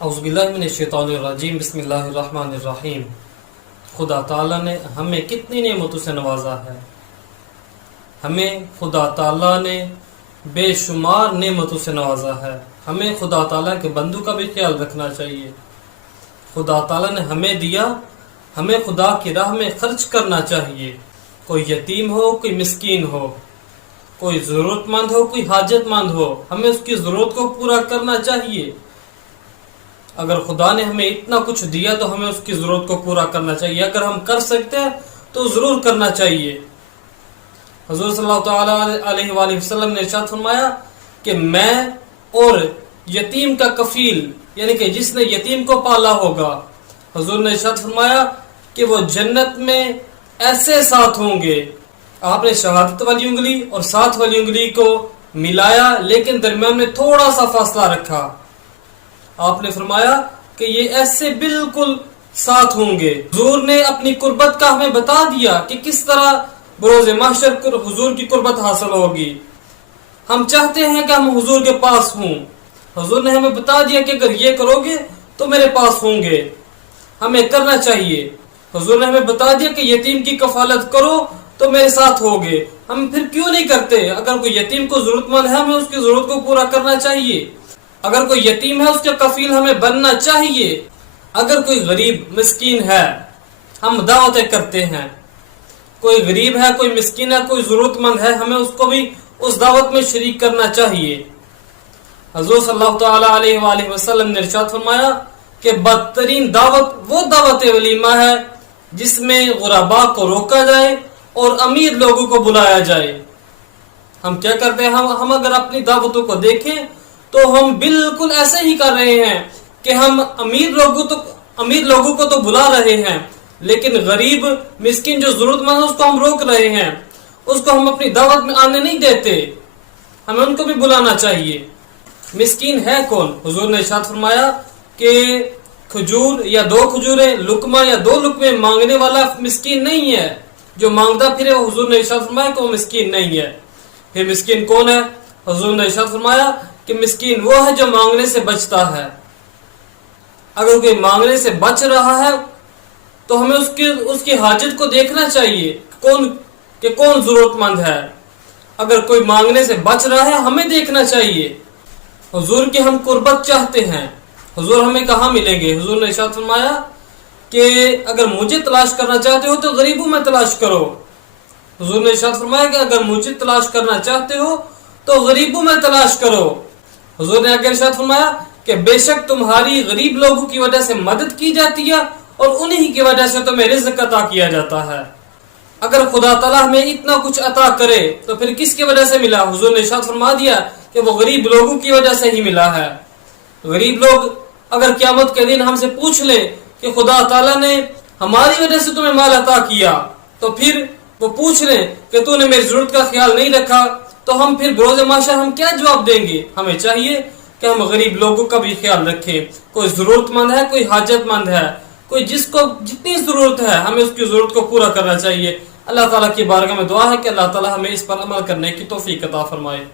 اعوذ باللہ من الشیطان الرجیم بسم اللہ الرحمن الرحیم۔ خدا تعالیٰ نے ہمیں کتنی نعمتوں سے نوازا ہے۔ ہمیں خدا تعالیٰ نے بے شمار نعمتوں سے نوازا ہے۔ ہمیں خدا تعالیٰ کے بندوں کا بھی خیال رکھنا چاہیے۔ خدا تعالیٰ نے ہمیں دیا، ہمیں خدا کی راہ میں خرچ کرنا چاہیے۔ کوئی یتیم ہو، کوئی مسکین ہو، کوئی ضرورت مند ہو، کوئی حاجت مند ہو، ہمیں اس کی ضرورت کو پورا کرنا چاہیے۔ اگر خدا نے ہمیں اتنا کچھ دیا تو ہمیں اس کی ضرورت کو پورا کرنا چاہیے۔ اگر ہم کر سکتے ہیں تو ضرور کرنا چاہیے۔ حضور صلی اللہ تعالیٰ علیہ وآلہ وسلم نے ارشاد فرمایا کہ میں اور یتیم کا کفیل، یعنی کہ جس نے یتیم کو پالا ہوگا، حضور نے ارشاد فرمایا کہ وہ جنت میں ایسے ساتھ ہوں گے۔ آپ نے شہادت والی انگلی اور ساتھ والی انگلی کو ملایا، لیکن درمیان میں تھوڑا سا فاصلہ رکھا۔ آپ نے فرمایا کہ یہ ایسے بالکل ساتھ ہوں گے۔ حضور نے اپنی قربت کا ہمیں بتا دیا کہ کس طرح بروز محشر حضور کی قربت حاصل ہوگی۔ ہم چاہتے ہیں کہ ہم حضور کے پاس ہوں۔ حضور نے ہمیں بتا دیا کہ اگر یہ کرو گے تو میرے پاس ہوں گے، ہمیں کرنا چاہیے۔ حضور نے ہمیں بتا دیا کہ یتیم کی کفالت کرو تو میرے ساتھ ہوگے، ہم پھر کیوں نہیں کرتے؟ اگر کوئی یتیم کو ضرورت مند ہے، ہمیں اس کی ضرورت کو پورا کرنا چاہیے۔ اگر کوئی یتیم ہے، اس کے کفیل ہمیں بننا چاہیے۔ اگر کوئی غریب مسکین ہے، ہم دعوتیں کرتے ہیں، کوئی غریب ہے، کوئی مسکین ہے، کوئی ضرورت مند ہے، ہمیں اس کو بھی اس دعوت میں شریک کرنا چاہیے۔ حضور صلی اللہ تعالیٰ علیہ وآلہ وسلم نے ارشاد فرمایا کہ بدترین دعوت وہ دعوت ولیمہ ہے جس میں غرباء کو روکا جائے اور امیر لوگوں کو بلایا جائے۔ ہم کیا کرتے ہیں؟ ہم اگر اپنی دعوتوں کو دیکھیں تو ہم بالکل ایسے ہی کر رہے ہیں کہ ہم امیر لوگوں کو تو بلا رہے ہیں، لیکن غریب مسکین جو ضرورت مند ہے اس کو ہم روک رہے ہیں، اس کو ہم اپنی دعوت میں آنے نہیں دیتے۔ ہمیں ان کو بھی بلانا چاہیے۔ مسکین ہے کون؟ حضور نے ارشاد فرمایا کہ کھجور یا 2 کھجوریں، لقمہ یا 2 لقمے مانگنے والا مسکین نہیں ہے۔ جو مانگتا پھرے، حضور نے ارشاد فرمایا کہ وہ مسکین نہیں ہے۔ پھر مسکین کون ہے؟ حضور نے ارشاد فرمایا کہ مسکین وہ ہے جو مانگنے سے بچتا ہے۔ اگر کوئی مانگنے سے بچ رہا ہے تو ہمیں اس کی حاجت کو دیکھنا چاہیے کہ کون ضرورت مند ہے۔ اگر کوئی مانگنے سے بچ رہا ہے، ہمیں دیکھنا چاہیے۔ حضور کی ہم قربت چاہتے ہیں، حضور ہمیں کہاں ملیں گے؟ حضور نے ارشاد فرمایا کہ اگر مجھے تلاش کرنا چاہتے ہو تو غریبوں میں تلاش کرو۔ حضور نے ارشاد فرمایا کہ اگر مجھے تلاش کرنا چاہتے ہو تو غریبوں میں تلاش کرو۔ حضور نے آگے ارشاد فرمایا کہ بے شک تمہاری غریب لوگوں کی وجہ سے مدد کی جاتی ہے اور انہی کی وجہ سے تمہیں رزق عطا کیا جاتا ہے۔ اگر خدا تعالیٰ ہمیں اتنا کچھ عطا کرے تو پھر کس کی وجہ سے ملا؟ حضور نے ارشاد فرما دیا کہ وہ غریب لوگوں کی وجہ سے ہی ملا ہے۔ غریب لوگ اگر قیامت کے دن ہم سے پوچھ لیں کہ خدا تعالیٰ نے ہماری وجہ سے تمہیں مال عطا کیا، تو پھر وہ پوچھ لیں کہ تو نے میری ضرورت کا خیال نہیں رکھا، تو ہم پھر بروز محشر ہم کیا جواب دیں گے؟ ہمیں چاہیے کہ ہم غریب لوگوں کا بھی خیال رکھیں۔ کوئی ضرورت مند ہے، کوئی حاجت مند ہے، کوئی جس کو جتنی ضرورت ہے، ہمیں اس کی ضرورت کو پورا کرنا چاہیے۔ اللہ تعالیٰ کی بارگاہ میں دعا ہے کہ اللہ تعالیٰ ہمیں اس پر عمل کرنے کی توفیق عطا فرمائے۔